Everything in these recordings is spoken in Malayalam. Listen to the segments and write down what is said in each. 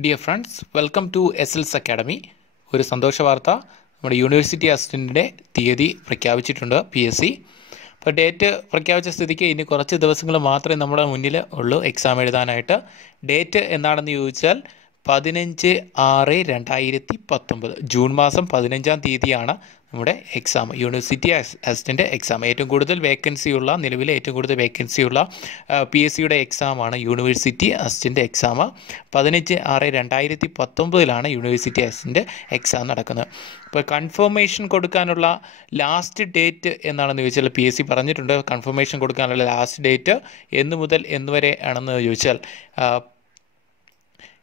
Dear friends welcome to S Ls academy ഒരു സന്തോഷ വാർത്ത. നമ്മുടെ യൂണിവേഴ്സിറ്റി അസിസ്റ്റന്റിന്റെ തീയതി പ്രഖ്യാപിച്ചിട്ടുണ്ട് പി എസ് സി അപ്പോൾ ഡേറ്റ് പ്രഖ്യാപിച്ച സ്ഥിതിക്ക് ഇനി കുറച്ച് ദിവസങ്ങൾ മാത്രമേ നമ്മുടെ മുന്നിൽ ഉള്ളൂ എക്സാം എഴുതാനായിട്ട്. ഡേറ്റ് എന്താണെന്ന് ചോദിച്ചാൽ പതിനഞ്ച് ആറ് രണ്ടായിരത്തി പത്തൊമ്പത് ജൂൺ മാസം പതിനഞ്ചാം തീയതിയാണ് നമ്മുടെ എക്സാം യൂണിവേഴ്സിറ്റി അസിസ്റ്റന്റ് എക്സാം ഏറ്റവും കൂടുതൽ വേക്കൻസിയുള്ള നിലവിലെ ഏറ്റവും കൂടുതൽ വേക്കൻസിയുള്ള പി എസ് സിയുടെ എക്സാമാണ് യൂണിവേഴ്സിറ്റി അസിസ്റ്റന്റ് എക്സാം പതിനഞ്ച് ആറ് രണ്ടായിരത്തി പത്തൊമ്പതിലാണ് യൂണിവേഴ്സിറ്റി അസിസ്റ്റന്റ് എക്സാം നടക്കുന്നത്. ഇപ്പോൾ കൺഫർമേഷൻ കൊടുക്കാനുള്ള ലാസ്റ്റ് ഡേറ്റ് എന്നാണെന്ന് ചോദിച്ചാൽ പി എസ് സി പറഞ്ഞിട്ടുണ്ട്. കൺഫർമേഷൻ കൊടുക്കാനുള്ള ലാസ്റ്റ് ഡേറ്റ് എന്നു മുതൽ എന്ന് വരെ ആണെന്ന് ചോദിച്ചാൽ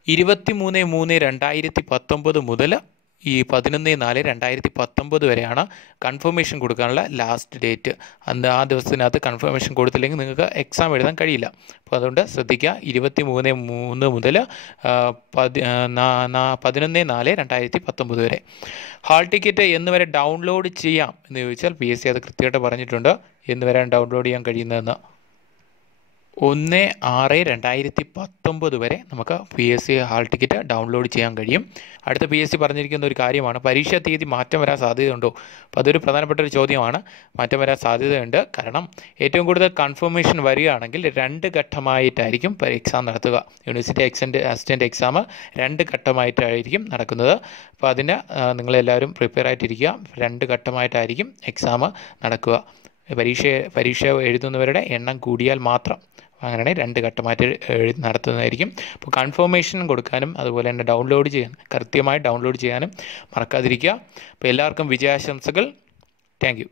ഇരുപത്തി മൂന്ന് മൂന്ന് രണ്ടായിരത്തി പത്തൊമ്പത് മുതൽ ഈ പതിനൊന്ന് നാല് രണ്ടായിരത്തി പത്തൊമ്പത് വരെയാണ് കൺഫർമേഷൻ കൊടുക്കാനുള്ള ലാസ്റ്റ് ഡേറ്റ് അന്ന് ആ ദിവസത്തിനകത്ത് കൺഫർമേഷൻ കൊടുത്തില്ലെങ്കിൽ നിങ്ങൾക്ക് എക്സാം എഴുതാൻ കഴിയില്ല. അപ്പോൾ അതുകൊണ്ട് ശ്രദ്ധിക്കുക. ഇരുപത്തി മൂന്ന് മൂന്ന് മുതൽ പതി പതിനൊന്ന് നാല് രണ്ടായിരത്തി പത്തൊമ്പത് വരെ. ഹാൾ ടിക്കറ്റ് എന്ന് വരെ ഡൗൺലോഡ് ചെയ്യാം എന്ന് ചോദിച്ചാൽ പി എസ് സി അത് കൃത്യമായിട്ട് പറഞ്ഞിട്ടുണ്ട്. എന്ന് വരെ ഡൗൺലോഡ് ചെയ്യാൻ കഴിയുന്നതെന്ന്. ഒന്ന് ആറ് രണ്ടായിരത്തി പത്തൊമ്പത് വരെ നമുക്ക് P S C hall ticket download ചെയ്യാൻ കഴിയും. അടുത്ത പി എസ് സി പറഞ്ഞിരിക്കുന്ന ഒരു കാര്യമാണ് പരീക്ഷാ തീയതി മാറ്റം വരാൻ സാധ്യതയുണ്ടോ? അപ്പോൾ അതൊരു പ്രധാനപ്പെട്ട ഒരു ചോദ്യമാണ് മാറ്റം വരാൻ സാധ്യതയുണ്ട്. കാരണം ഏറ്റവും കൂടുതൽ കൺഫർമേഷൻ വരികയാണെങ്കിൽ രണ്ട് ഘട്ടമായിട്ടായിരിക്കും എക്സാം നടത്തുക. യൂണിവേഴ്സിറ്റി എക്സന്റ് അസിസ്റ്റന്റ് എക്സാം രണ്ട് ഘട്ടമായിട്ടായിരിക്കും നടക്കുന്നത്. അപ്പോൾ അതിന് നിങ്ങളെല്ലാവരും പ്രിപ്പയർ ആയിട്ടിരിക്കുക. രണ്ട് ഘട്ടമായിട്ടായിരിക്കും എക്സാം നടക്കുക. പരീക്ഷ പരീക്ഷ എഴുതുന്നവരുടെ എണ്ണം കൂടിയാൽ മാത്രം. അങ്ങനെ രണ്ട് ഘട്ടമായിട്ട് എഴുതി നടത്തുന്നതായിരിക്കും. അപ്പോൾ കൺഫർമേഷൻ കൊടുക്കാനും അതുപോലെ തന്നെ ഡൗൺലോഡ് ചെയ്യാൻ കൃത്യമായി ഡൗൺലോഡ് ചെയ്യാനും മറക്കാതിരിക്കുക. അപ്പോൾ എല്ലാവർക്കും വിജയാശംസകൾ. താങ്ക്